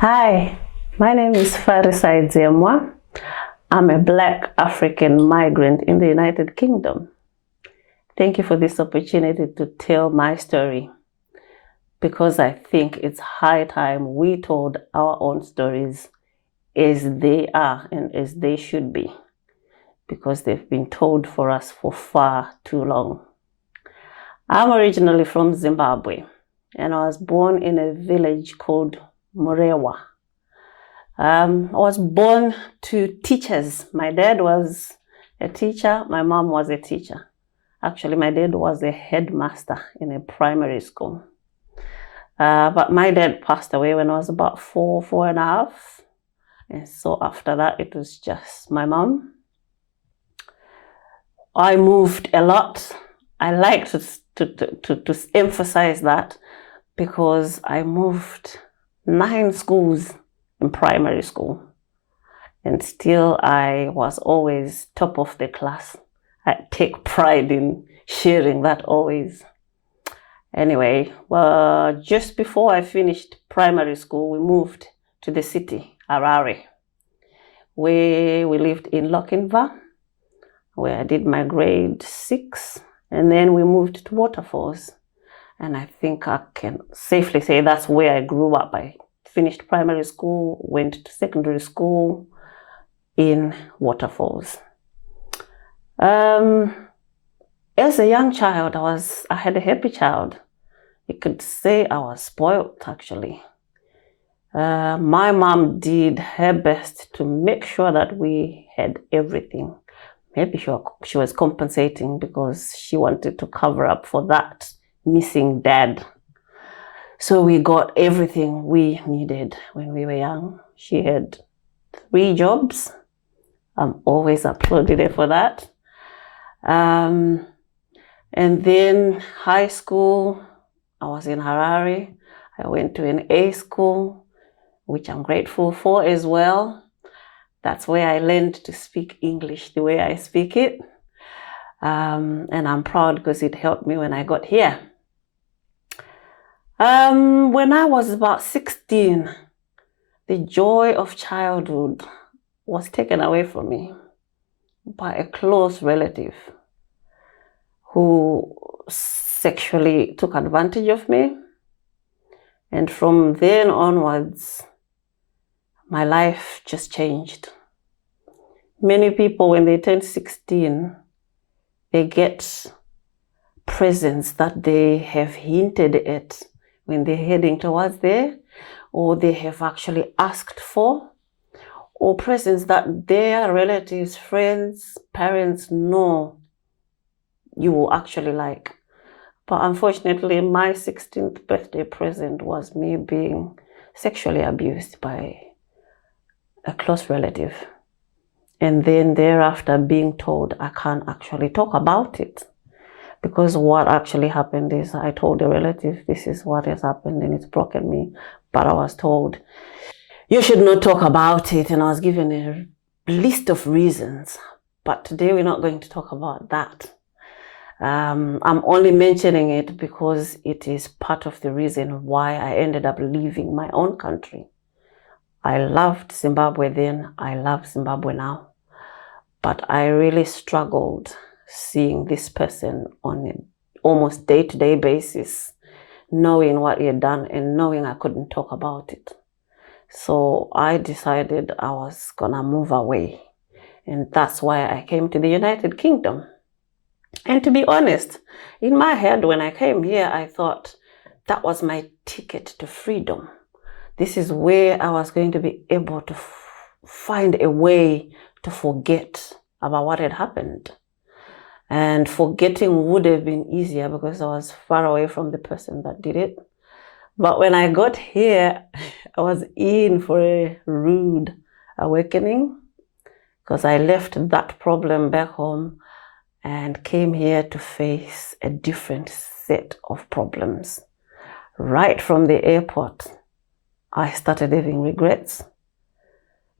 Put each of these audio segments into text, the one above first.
Hi, my name is Farisai Dzemwa. I'm a Black African migrant in the United Kingdom. Thank you for this opportunity to tell my story because I think it's high time we told our own stories as they are and as they should be, because they've been told for us for far too long. I'm originally from Zimbabwe, and I was born in a village called Murewa. I was born to teachers. My dad was a teacher. My mom was a teacher. Actually, my dad was a headmaster in a primary school. But my dad passed away when I was about four and a half. And so after that, it was just my mom. I moved a lot. I like to emphasize that because I moved 9 schools in primary school, and still I was always top of the class. I take pride in sharing that always. Anyway, well, just before I finished primary school, we moved to the city, Harare, where we lived in Lochinvar, where I did my grade 6, and then we moved to Waterfalls. And I think I can safely say that's where I grew up. I finished primary school, went to secondary school in Waterfalls. As a young child, I had a happy child. You could say I was spoiled, actually. My mom did her best to make sure that we had everything. Maybe she was compensating because she wanted to cover up for that missing dad. So we got everything we needed when we were young. She had 3 jobs. I'm always applauded her for that. And then high school, I was in Harare. I went to an A school, which I'm grateful for as well. That's where I learned to speak English the way I speak it. And I'm proud because it helped me when I got here. When I was about 16, the joy of childhood was taken away from me by a close relative who sexually took advantage of me. And from then onwards, my life just changed. Many people, when they turn 16, they get presents that they have hinted at when they're heading towards there, or they have actually asked for, or presents that their relatives, friends, parents know you will actually like. But unfortunately, my 16th birthday present was me being sexually abused by a close relative. And then thereafter being told I can't actually talk about it. Because what actually happened is I told the relative, this is what has happened and it's broken me. But I was told, you should not talk about it. And I was given a list of reasons. But today we're not going to talk about that. I'm only mentioning it because it is part of the reason why I ended up leaving my own country. I loved Zimbabwe then. I love Zimbabwe now. But I really struggled seeing this person on an almost day-to-day basis, knowing what he had done and knowing I couldn't talk about it. So I decided I was gonna move away. And that's why I came to the United Kingdom. And to be honest, in my head when I came here, I thought that was my ticket to freedom. This is where I was going to be able to find a way to forget about what had happened. And forgetting would have been easier because I was far away from the person that did it. But when I got here, I was in for a rude awakening because I left that problem back home and came here to face a different set of problems. Right from the airport, I started having regrets.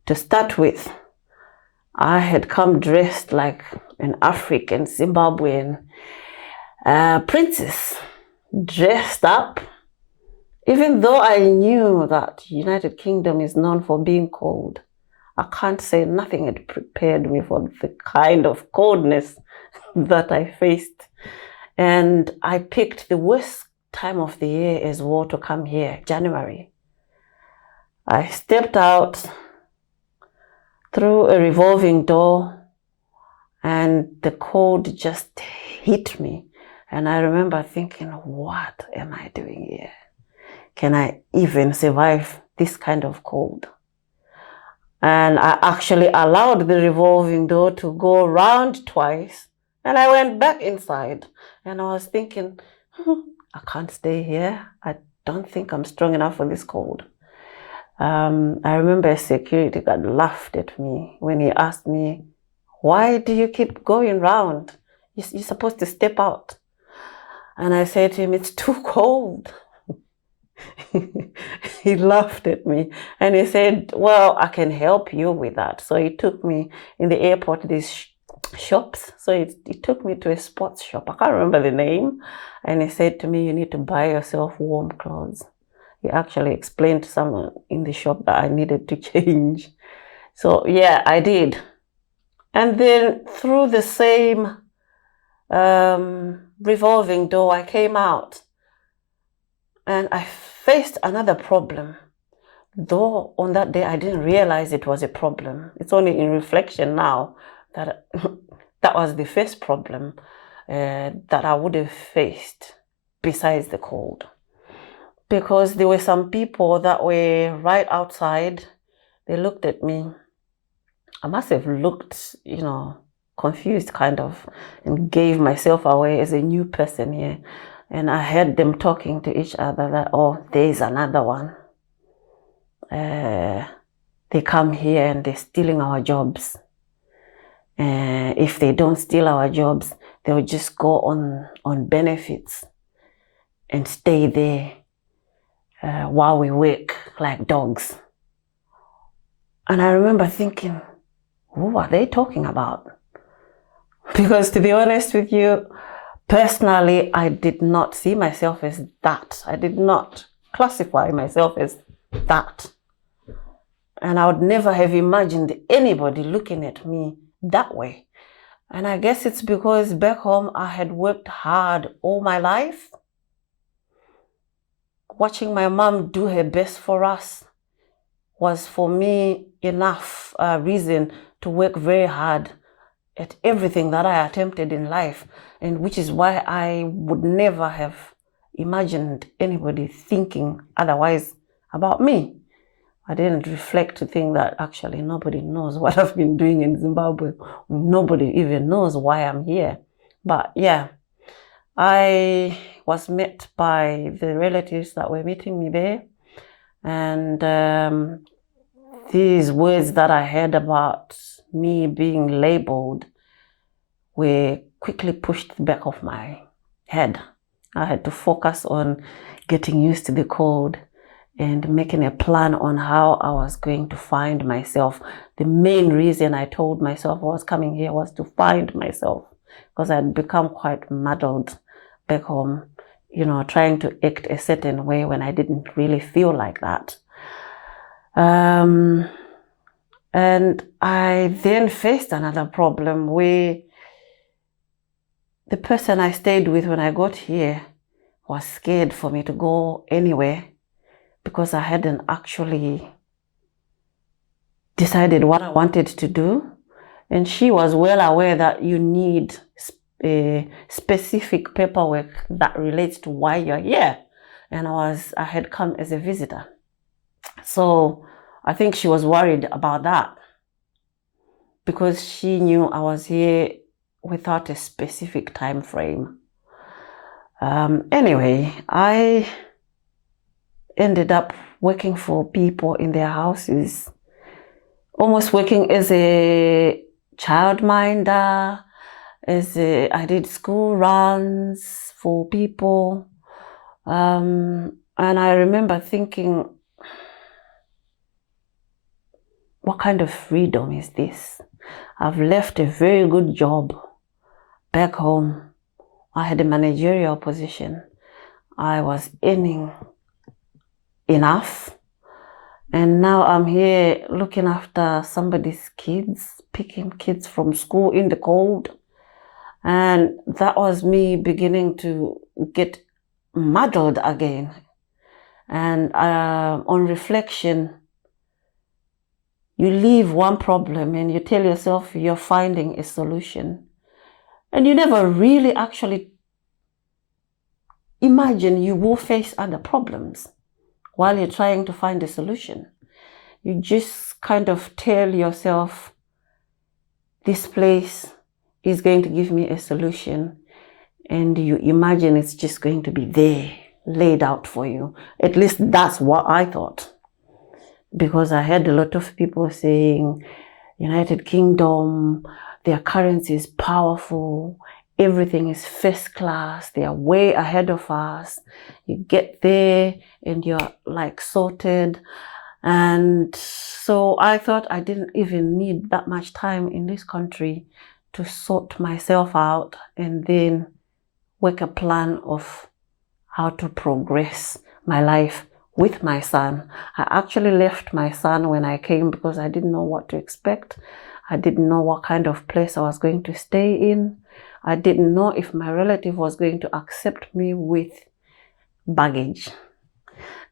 To start with, I had come dressed like an African Zimbabwean princess, dressed up even though I knew that United Kingdom is known for being cold, I can't say nothing had prepared me for the kind of coldness that I faced. And I picked the worst time of the year as well to come here, January. I stepped out through a revolving door and the cold just hit me. And I remember thinking, what am I doing here? Can I even survive this kind of cold? And I actually allowed the revolving door to go round twice. And I went back inside. And I was thinking, I can't stay here. I don't think I'm strong enough for this cold. I remember a security guard laughed at me when he asked me, why do you keep going round? You're supposed to step out. And I said to him, it's too cold. He laughed at me and he said, well, I can help you with that. So he took me in the airport, these shops. So he took me to a sports shop. I can't remember the name. And he said to me, you need to buy yourself warm clothes. He actually explained to someone in the shop that I needed to change. So yeah, I did. And then through the same revolving door, I came out and I faced another problem. Though on that day, I didn't realize it was a problem. It's only in reflection now that that was the first problem that I would have faced besides the cold. Because there were some people that were right outside. They looked at me. I must have looked, confused kind of, and gave myself away as a new person here. And I heard them talking to each other that, oh, there's another one. They come here and they're stealing our jobs. If they don't steal our jobs, they'll just go on benefits and stay there while we work like dogs. And I remember thinking, who are they talking about? Because to be honest with you, personally, I did not see myself as that. I did not classify myself as that. And I would never have imagined anybody looking at me that way. And I guess it's because back home I had worked hard all my life. Watching my mom do her best for us was for me enough reason to work very hard at everything that I attempted in life, and which is why I would never have imagined anybody thinking otherwise about me. I didn't reflect to think that actually nobody knows what I've been doing in Zimbabwe. Nobody even knows why I'm here. But yeah, I was met by the relatives that were meeting me there. And these words that I heard about me being labeled were quickly pushed back of my head. I had to focus on getting used to the cold and making a plan on how I was going to find myself. The main reason I told myself I was coming here was to find myself, because I had become quite muddled back home, trying to act a certain way when I didn't really feel like that. And I then faced another problem where the person I stayed with when I got here was scared for me to go anywhere because I hadn't actually decided what I wanted to do. And she was well aware that you need specific paperwork that relates to why you're here. And I had come as a visitor. So I think she was worried about that because she knew I was here without a specific time frame. Anyway, I ended up working for people in their houses, almost working as a childminder, I did school runs for people. And I remember thinking, what kind of freedom is this? I've left a very good job back home. I had a managerial position. I was earning enough. And now I'm here looking after somebody's kids, picking kids from school in the cold. And that was me beginning to get muddled again. And on reflection, you leave one problem and you tell yourself you're finding a solution. And you never really actually imagine you will face other problems while you're trying to find a solution. You just kind of tell yourself, this place is going to give me a solution. And you imagine it's just going to be there, laid out for you. At least that's what I thought. Because I heard a lot of people saying, United Kingdom, their currency is powerful, everything is first class, they are way ahead of us. You get there and you're like sorted. And so I thought I didn't even need that much time in this country to sort myself out and then work a plan of how to progress my life with my son. I actually left my son when I came because I didn't know what to expect. I didn't know what kind of place I was going to stay in. I didn't know if my relative was going to accept me with baggage.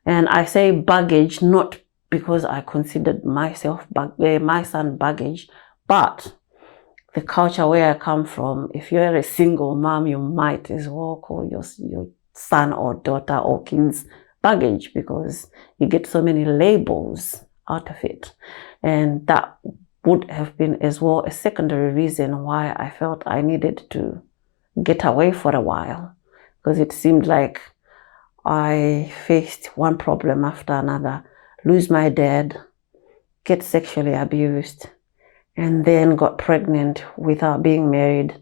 And I say baggage not because I considered myself my son baggage, but the culture where I come from, if you're a single mom, you might as well call your son or daughter or kids baggage because you get so many labels out of it. And that would have been as well a secondary reason why I felt I needed to get away for a while, because it seemed like I faced one problem after another, lose my dad, get sexually abused, and then got pregnant without being married.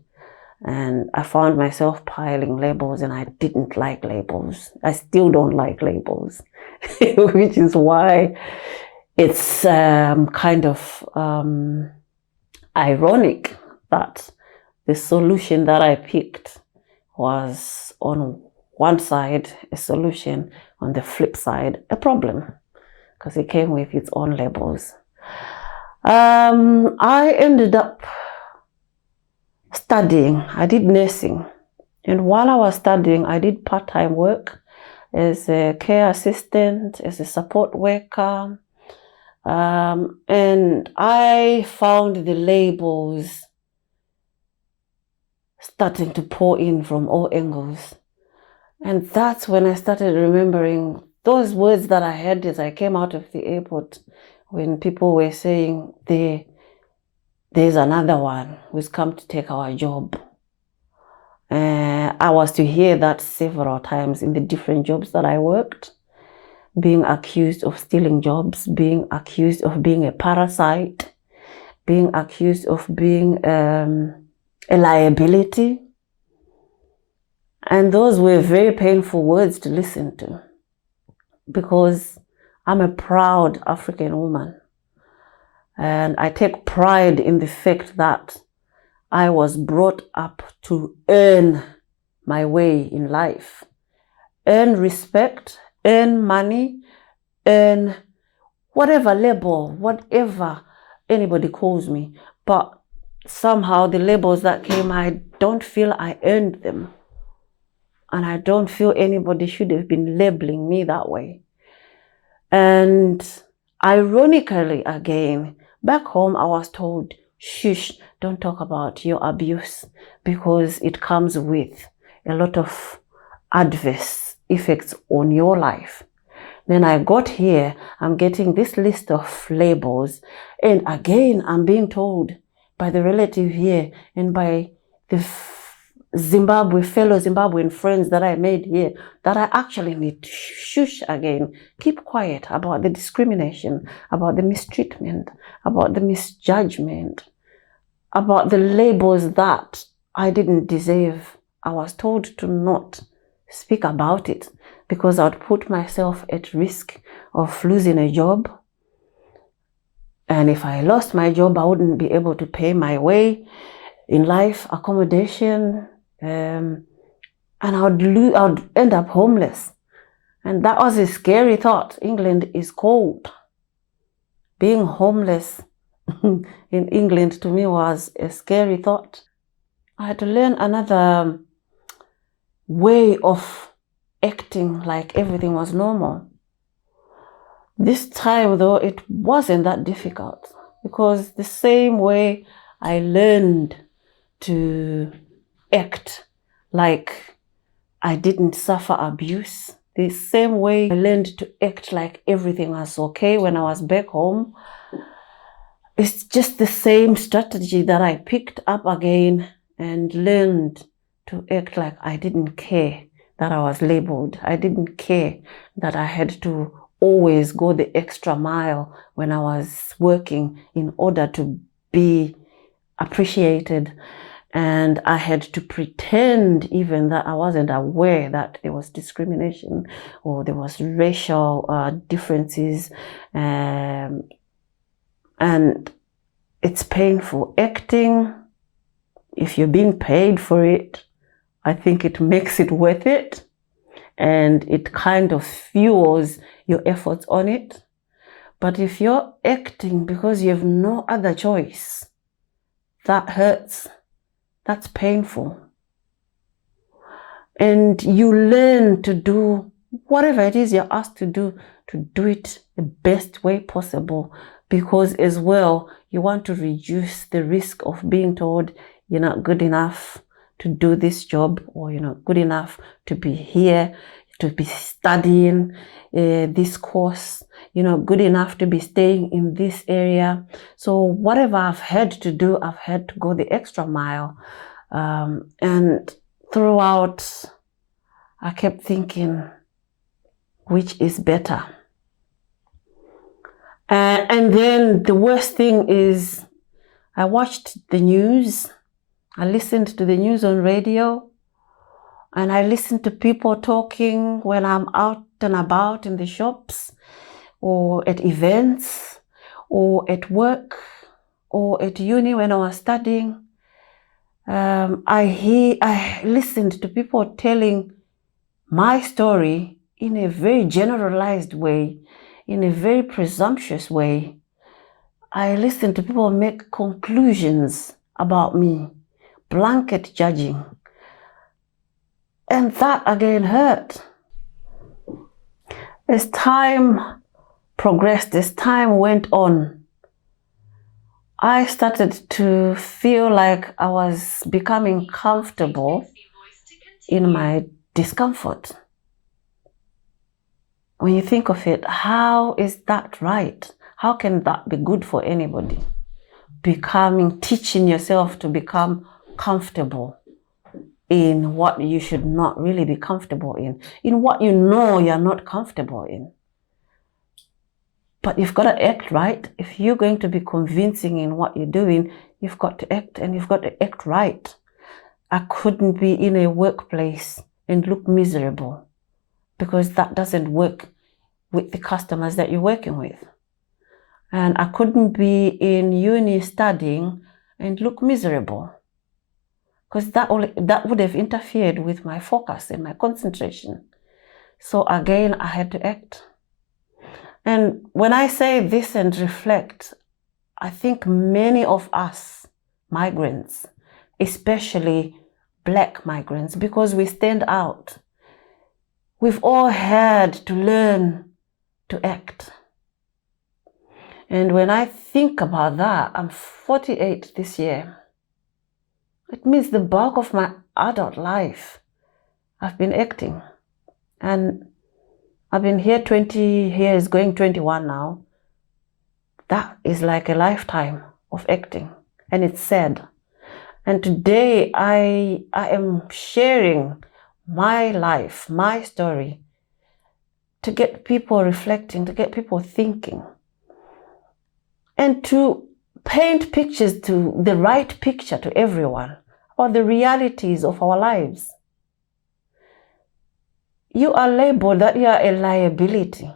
And I found myself piling labels, and I didn't like labels. I still don't like labels, which is why it's kind of ironic that the solution that I picked was on one side a solution, on the flip side a problem, because it came with its own labels. I ended up studying. I did nursing. And while I was studying, I did part-time work as a care assistant, as a support worker. And I found the labels starting to pour in from all angles. And that's when I started remembering those words that I heard as I came out of the airport, when people were saying, there's another one who's come to take our job. I was to hear that several times in the different jobs that I worked, being accused of stealing jobs, being accused of being a parasite, being accused of being a liability. And those were very painful words to listen to, because I'm a proud African woman. And I take pride in the fact that I was brought up to earn my way in life, earn respect, earn money, earn whatever label, whatever anybody calls me. But somehow the labels that came, I don't feel I earned them. And I don't feel anybody should have been labeling me that way. And ironically, again, back home, I was told, shush, don't talk about your abuse, because it comes with a lot of adverse effects on your life. Then I got here, I'm getting this list of labels. And again, I'm being told by the relative here and by the fellow Zimbabwean friends that I made here, that I actually need to shush again, keep quiet about the discrimination, about the mistreatment, about the misjudgment, about the labels that I didn't deserve. I was told to not speak about it because I would put myself at risk of losing a job. And if I lost my job, I wouldn't be able to pay my way in life, accommodation, and I would end up homeless. And that was a scary thought. England is cold. Being homeless in England to me was a scary thought. I had to learn another way of acting like everything was normal. This time, though, it wasn't that difficult, because the same way I learned to act like I didn't suffer abuse, the same way I learned to act like everything was okay when I was back home, it's just the same strategy that I picked up again and learned to act like I didn't care that I was labeled. I didn't care that I had to always go the extra mile when I was working in order to be appreciated. And I had to pretend even that I wasn't aware that there was discrimination or there was racial differences. And it's painful. Acting, if you're being paid for it, I think it makes it worth it. And it kind of fuels your efforts on it. But if you're acting because you have no other choice, that hurts. That's painful. And you learn to do whatever it is you're asked to do it the best way possible, because as well, you want to reduce the risk of being told you're not good enough to do this job, or you're not good enough to be here, to be studying this course, you're not good enough to be staying in this area. So whatever I've had to do, I've had to go the extra mile. And throughout, I kept thinking, which is better? And then the worst thing is, I watched the news, I listened to the news on radio, and I listened to people talking when I'm out and about in the shops, or at events, or at work, or at uni when I was studying. I listened to people telling my story in a very generalized way, in a very presumptuous way. I listened to people make conclusions about me, blanket judging. And that again hurt. As time progressed, as time went on, I started to feel like I was becoming comfortable in my discomfort. When you think of it, how is that right? How can that be good for anybody? Teaching yourself to become comfortable in what you should not really be comfortable in what you know you're not comfortable in. But you've got to act right. If you're going to be convincing in what you're doing, you've got to act, and you've got to act right. I couldn't be in a workplace and look miserable, because that doesn't work with the customers that you're working with. And I couldn't be in uni studying and look miserable, because that would have interfered with my focus and my concentration. So again, I had to act. And when I say this and reflect, I think many of us migrants, especially Black migrants, because we stand out, we've all had to learn to act. And when I think about that, I'm 48 this year. It means the bulk of my adult life, I've been acting. And I've been here 20 years, going 21 now. That is like a lifetime of acting, and it's sad. And today I am sharing my life, my story, to get people reflecting, to get people thinking, and to paint pictures, to the right picture to everyone about the realities of our lives. You are labeled that you are a liability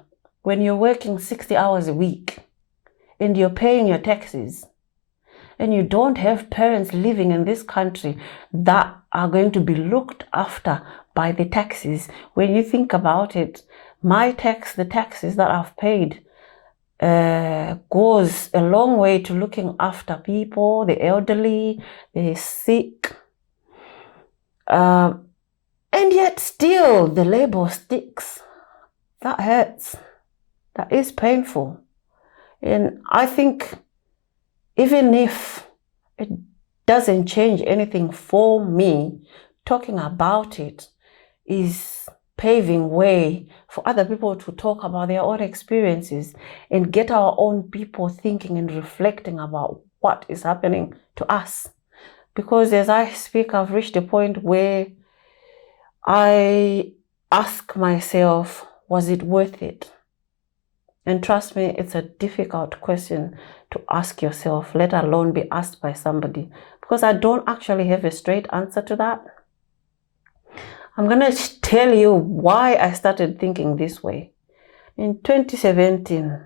when you're working 60 hours a week and you're paying your taxes, and you don't have parents living in this country that are going to be looked after by the taxes. When you think about it, the taxes that I've paid goes a long way to looking after people, the elderly, the sick. And yet still the label sticks. That hurts. That is painful. And I think even if it doesn't change anything for me, talking about it is paving way for other people to talk about their own experiences and get our own people thinking and reflecting about what is happening to us. Because as I speak, I've reached a point where I ask myself, was it worth it? And trust me, it's a difficult question to ask yourself, let alone be asked by somebody, because I don't actually have a straight answer to that. I'm going to tell you why I started thinking this way. In 2017,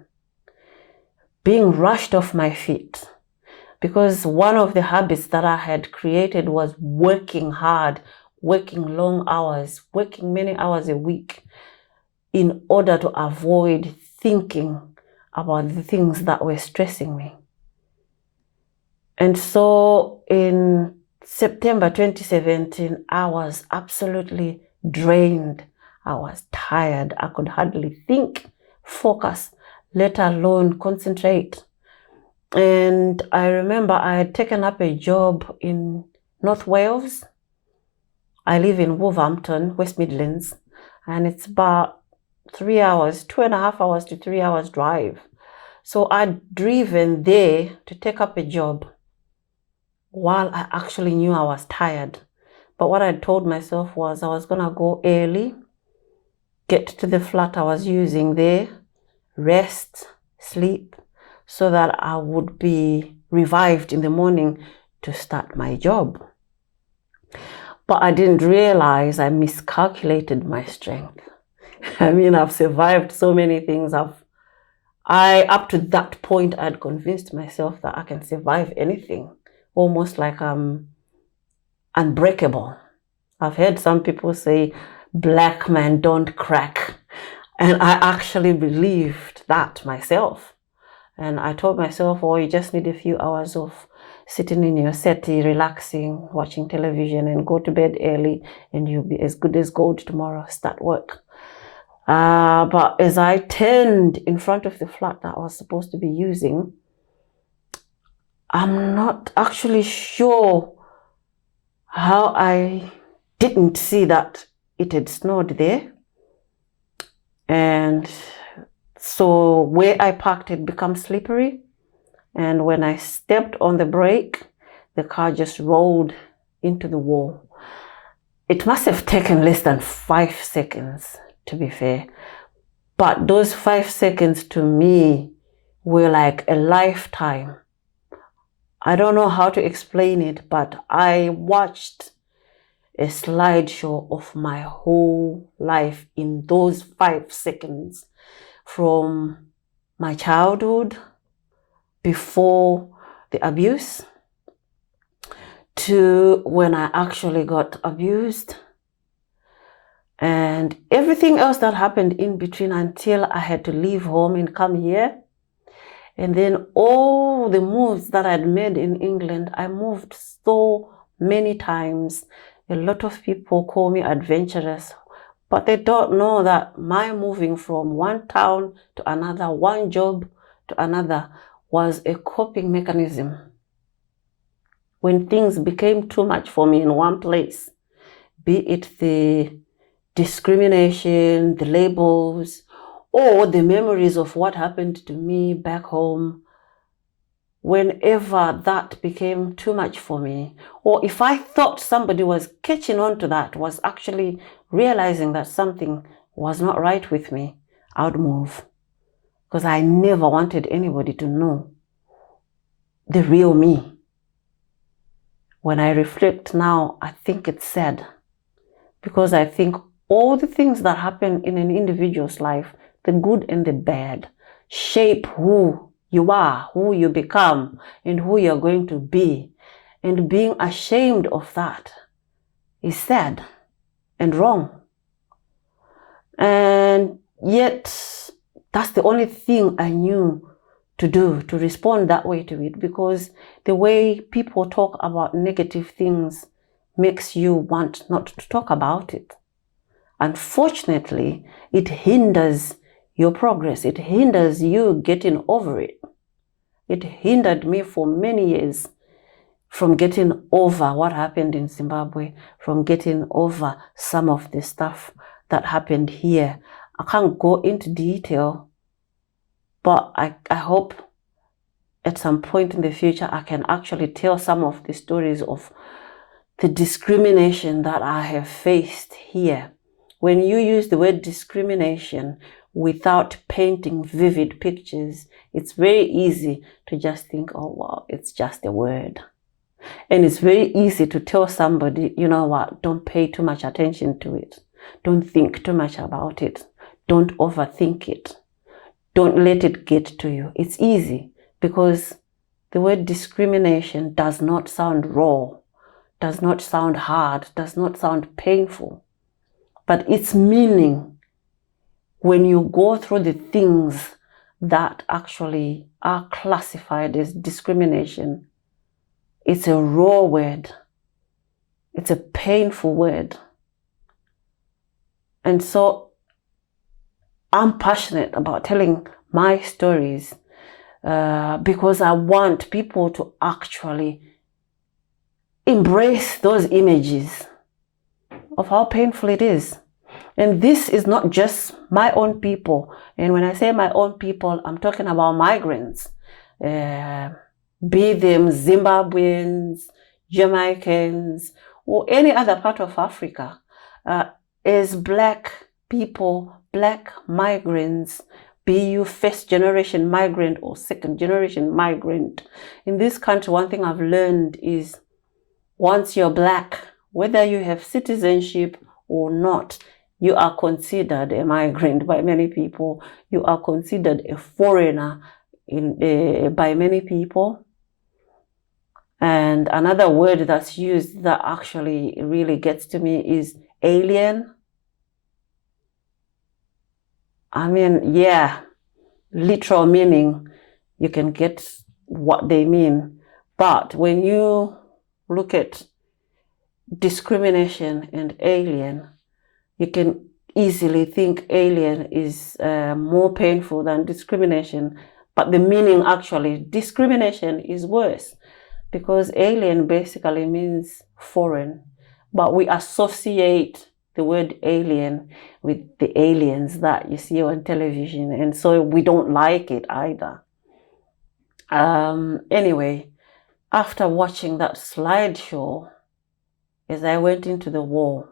being rushed off my feet, because one of the habits that I had created was working hard, working long hours, working many hours a week in order to avoid thinking about the things that were stressing me. And so in September 2017, I was absolutely drained. I was tired. I could hardly think, focus, let alone concentrate. And I remember I had taken up a job in North Wales. I live in Wolverhampton, West Midlands, and it's about 3 hours, 2.5 hours to 3 hours drive. So I'd driven there to take up a job while I actually knew I was tired. But what I told myself was I was going to go early, get to the flat I was using there, rest, sleep, so that I would be revived in the morning to start my job. But I didn't realize I miscalculated my strength. I mean, I've survived so many things. Up to that point, I'd convinced myself that I can survive anything, almost like I'm unbreakable. I've heard some people say, black men don't crack. And I actually believed that myself. And I told myself, oh, you just need a few hours of sitting in your settee, relaxing, watching television, and go to bed early, and you'll be as good as gold tomorrow, start work. But as I turned in front of the flat that I was supposed to be using, I'm not actually sure how I didn't see that it had snowed there. And so where I parked had become slippery. And when I stepped on the brake, the car just rolled into the wall. It must have taken less than 5 seconds, to be fair. But those 5 seconds to me were like a lifetime. I don't know how to explain it, but I watched a slideshow of my whole life in those 5 seconds, from my childhood, before the abuse, to when I actually got abused, and everything else that happened in between until I had to leave home and come here. And then all the moves that I'd made in England, I moved so many times. A lot of people call me adventurous, but they don't know that my moving from one town to another, one job to another, was a coping mechanism. When things became too much for me in one place, be it the discrimination, the labels, or the memories of what happened to me back home, whenever that became too much for me, or if I thought somebody was catching on to that, was actually realizing that something was not right with me, I would move. Because I never wanted anybody to know the real me. When I reflect now, I think it's sad. Because I think all the things that happen in an individual's life, the good and the bad, shape who you are, who you become, and who you're going to be. And being ashamed of that is sad and wrong. And yet that's the only thing I knew to do, to respond that way to it, because the way people talk about negative things makes you want not to talk about it. Unfortunately, it hinders your progress. It hinders you getting over it. It hindered me for many years from getting over what happened in Zimbabwe, from getting over some of the stuff that happened here. I can't go into detail, but I hope at some point in the future I can actually tell some of the stories of the discrimination that I have faced here. When you use the word discrimination without painting vivid pictures, it's very easy to just think, oh, wow, it's just a word. And it's very easy to tell somebody, you know what, don't pay too much attention to it. Don't think too much about it. Don't overthink it. Don't let it get to you. It's easy because the word discrimination does not sound raw, does not sound hard, does not sound painful. But its meaning, when you go through the things that actually are classified as discrimination, it's a raw word. It's a painful word. And so I'm passionate about telling my stories because I want people to actually embrace those images of how painful it is. And this is not just my own people. And when I say my own people, I'm talking about migrants, be them Zimbabweans, Jamaicans, or any other part of Africa. As Black people, Black migrants, be you first generation migrant or second generation migrant. In this country, one thing I've learned is once you're Black, whether you have citizenship or not, you are considered a migrant by many people. You are considered a foreigner by many people. And another word that's used that actually really gets to me is alien. I mean, yeah, literal meaning, you can get what they mean. But when you look at discrimination and alien, you can easily think alien is more painful than discrimination. But the meaning actually, discrimination is worse because alien basically means foreign. But we associate the word alien with the aliens that you see on television. And so we don't like it either. Anyway, after watching that slideshow, as I went into the war,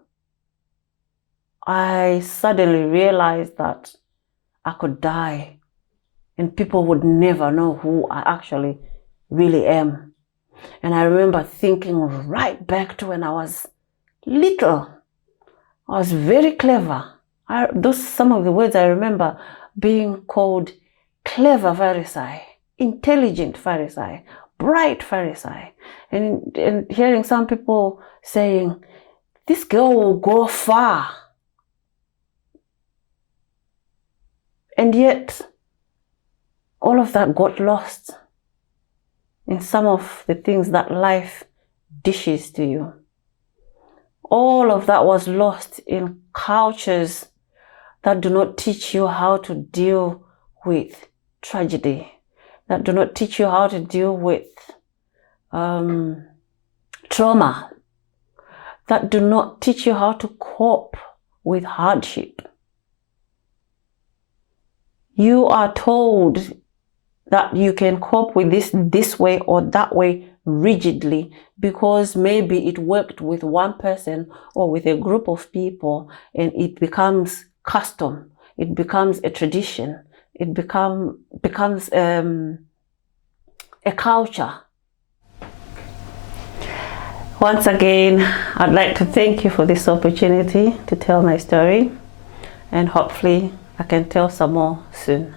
I suddenly realized that I could die and people would never know who I actually really am. And I remember thinking right back to when I was little. I was very clever. Some of the words I remember being called clever Farisai, intelligent Farisai, bright Farisai, and hearing some people saying, this girl will go far. And yet, all of that got lost in some of the things that life dishes to you. All of that was lost in cultures that do not teach you how to deal with tragedy, that do not teach you how to deal with trauma, that do not teach you how to cope with hardship. You are told that you can cope with this way or that way rigidly because maybe it worked with one person or with a group of people, and it becomes custom, it becomes a tradition, it becomes a culture. Once again, I'd like to thank you for this opportunity to tell my story, and hopefully I can tell some more soon.